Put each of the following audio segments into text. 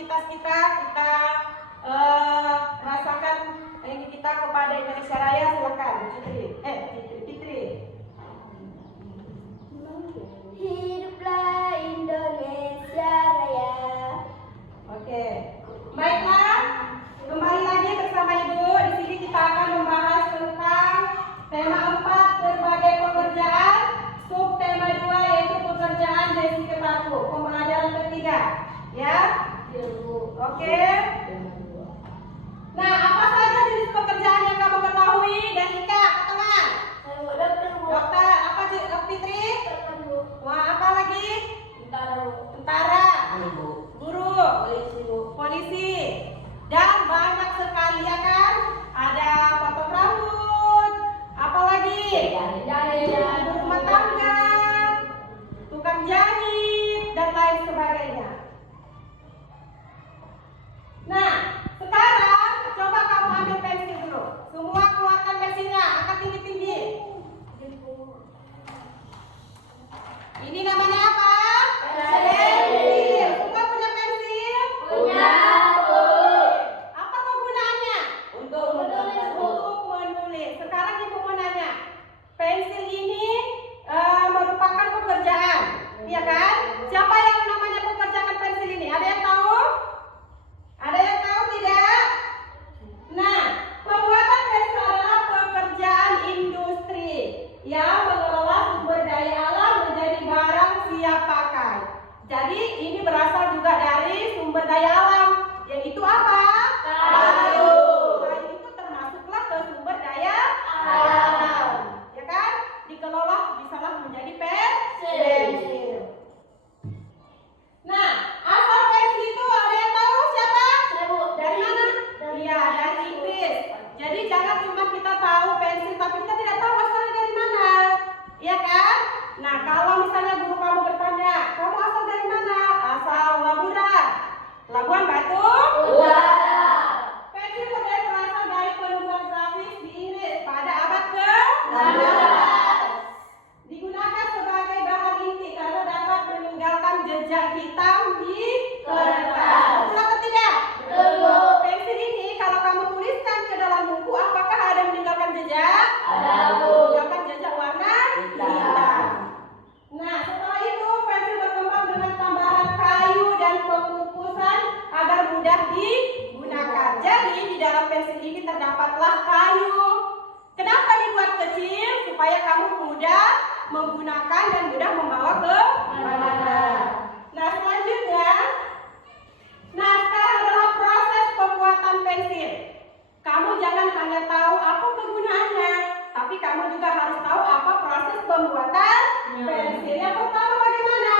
aktivitas kita rasakan ini kita kepada Indonesia Raya. Silakan Fitri. Hiduplah Indonesia Raya. Oke, baiklah, kembali lagi bersama Ibu. Di sini kita akan membahas tentang tema 4 berbagai pekerjaan, subtema 2 yaitu pekerjaan basic ke-1, pembelajaran ketiga, ya. Oke. Nah, apa saja jenis pekerjaan yang kamu ketahui? Dan Ika, katakan. Dokter, apa Fitri? Wah, apa lagi? Tentara. Guru. Polisi. Dan banyak sekali ya kan? Ada potong rambut. Apa lagi? Ibu rumah tangga, tukang jahit, dan lain sebagainya. Nah, sekarang coba kamu ambil pensil dulu. Semua keluarkan pensilnya, angkat tinggi-tinggi. Ini namanya apa? Pensil. Semua punya pensil? Punya. Apa kegunaannya? Untuk menulis. Untuk menulis. Sekarang Ibu mau nanya, pensil ini merupakan pekerjaan, ya kan? Siapa yang namanya pekerjaan pensil ini? Ada yang tahu? Ada yang tahu tidak? Nah, pembuatan pensil adalah pekerjaan industri yang mengelola sumber daya alam menjadi barang siap pakai. Jadi ini berasal juga dari sumber daya alam, yaitu apa? Kayu. Kayu itu termasuklah ke sumber daya alam, ya kan? Dikelola bisalah menjadi pensil. Nah, asal pensil itu ada yang tahu siapa? Dari mana? Iya, dari Inggris. Jadi jangan cuma kita tahu pensil tapi kita tidak tahu asalnya dari mana, iya kan? Nah, kalau misalnya guru kamu bertanya, kamu asal dari mana? Asal Labuan Batu. Pensil sebenarnya berasal dari penemuan grafis di Inggris pada abad ke-16. Digunakan sebagai bahan inti karena dapat meninggalkan jejak hitam di kertas. Betul atau tidak? Betul. Pensil ini kalau kamu tuliskan ke dalam buku, apakah ada meninggalkan jejak? Ada. Meninggalkan jejak warna hitam. Nah, setelah itu pensil berkembang dengan tambahan kayu dan pengukusan agar mudah digunakan. Jadi di dalam pensil ini terdapatlah kayu. Kenapa dibuat kecil? Supaya kamu mudah menggunakan dan mudah membawa ke mana-mana. Nah, selanjutnya, sekarang adalah proses pembuatan pensil. Kamu jangan hanya tahu apa kegunaannya, tapi kamu juga harus tahu apa proses pembuatan pensil. Yang pertama bagaimana?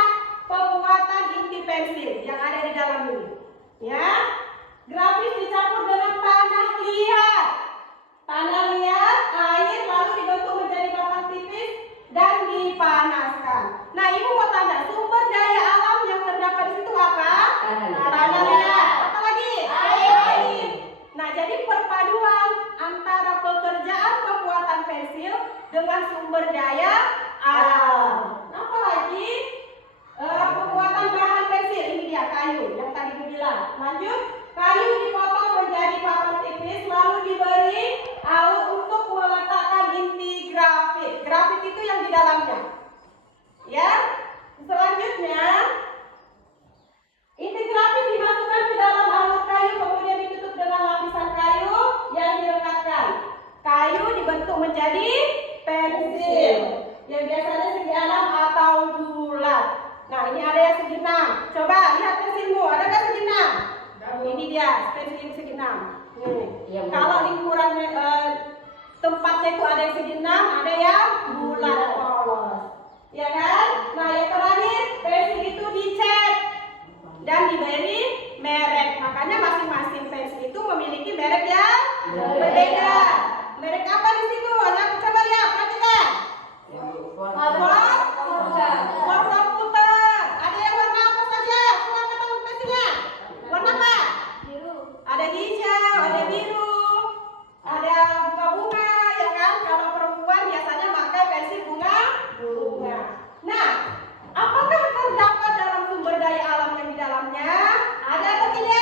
Pembuatan inti pensil yang ada di dalam ini. Ya, grafis dicampur dengan tanah liat. Tanah liat, air, lalu dibentuk menjadi batang tipis dan dipanaskan. Nah, Ibu mau tanya, sumber daya alam yang terdapat di situ apa? Tanah liat. Apa lagi? Air. Nah, jadi perpaduan antara pekerjaan pembuatan pensil dengan sumber daya alam. Apa lagi? Pembuatan bahan pensil, ini dia kayu yang tadi aku bilang. Lanjut, kayu dipotong menjadi papan tipis lalu diberi alut untuk meletakkan inti grafit. Grafit itu yang di dalamnya. Ya. Selanjutnya, inti grafit dimasukkan ke dalam alut kayu kemudian ditutup dengan lapisan kayu yang dilekatkan. Kayu dibentuk menjadi pensil yang biasanya segi 6 atau bulat. Nah, ini ada yang segi 6. Coba lihat pensilmu, ada nggak segi 6? Ini dia pensil segi 6. Ya, kalau lingkurannya tempatnya itu ada yang segi 6, ada yang bulat polos. Ya kan? Nah, yang terakhir pensil itu dicat dan diberi merek. Makanya masing-masing pensil itu memiliki merek yang berbeda. Merek apa di situ? Nah, coba lihat, perhatikan. Warna putih. Ada yang warna apa saja? Coba katakan pensilnya. Warna apa? Biru. Ada hijau, ada biru, ada bunga-bunga, ya kan? Kalau perempuan biasanya pakai pensil bunga. Nah, apakah terdapat dalam sumber daya alam yang di dalamnya? Ada atau tidak?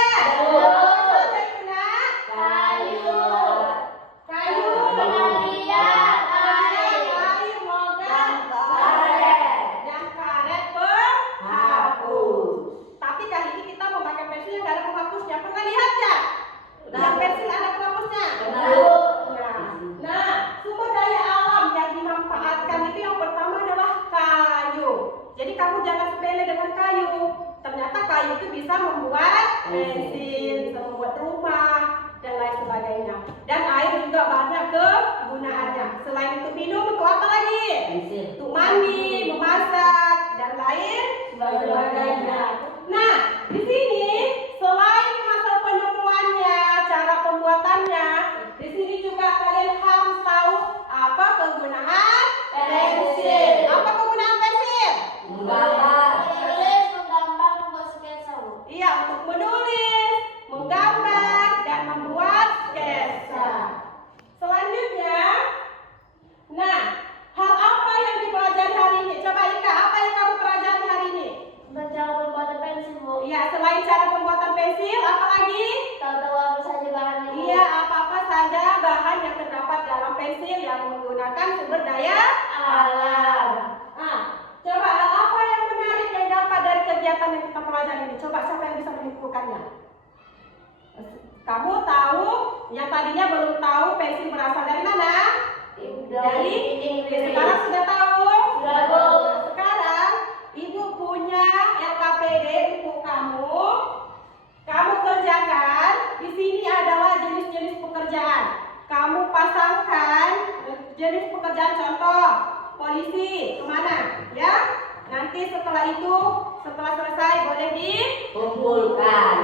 bensin, sama buat rumah dan lain sebagainya. Dan air juga banyak kegunaannya. Selain untuk minum, untuk apa lagi? Pensil. Untuk mandi, memasak dan lain sebagainya. Nah, di sini selain masalah penemuannya, cara pembuatannya, di sini juga kalian harus tahu apa kegunaan pensil. Apa kegunaan pensil? Menggambar. Menulis, menggambar, membuat sketsa, Bu. Iya, untuk menulis, menggambar, dan membuat sketsa. Selanjutnya, nah, hal apa yang dipelajari hari ini? Coba Ika, apa yang kamu pelajari hari ini? Cara pembuatan pensil, Bu. Iya, selain cara pembuatan pensil, apa lagi? Tahu-tahu apa saja bahannya, Bu. Iya, apa-apa saja bahan yang terdapat dalam pensil yang menggunakan sumber daya Alam. Nah, coba hal apa yang menarik yang dapat dari kegiatan yang kita pelajari ini? Coba siapa yang bisa menyimpulkannya? Kamu tahu, yang tadinya belum tahu pensil berasal dari mana? Dari Inggris. Sekarang sudah tahu? Sudah, Bu. Sekarang Ibu punya LKPD untuk kamu. Kamu kerjakan. Di sini adalah jenis-jenis pekerjaan. Kamu pasangkan jenis pekerjaan contoh. Polisi kemana? Ya. Nanti setelah itu, setelah selesai boleh Kumpulkan.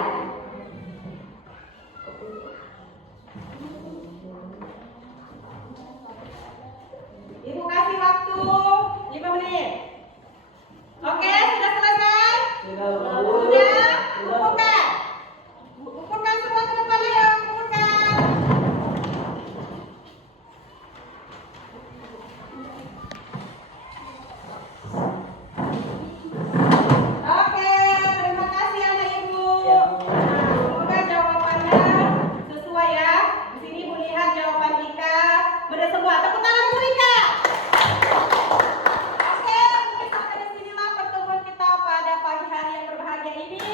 Ibu kasih waktu 5 menit. Oke, sudah selesai? Sudah. Kumpulkan. Kumpulkan semua ke depan ayo, kumpulkan. Oke, terima kasih anak ibu. Nah, semoga jawabannya sesuai ya. Di sini ibu lihat jawaban Ika. Benar semua. Tepuk tangan untuk Ika. Oke, mungkin sampai di sinilah pertemuan kita pada pagi hari yang berbahagia ini.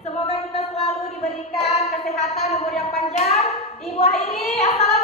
Semoga kita selalu diberikan kesehatan, umur yang panjang. Ibu akhiri, assalamualaikum.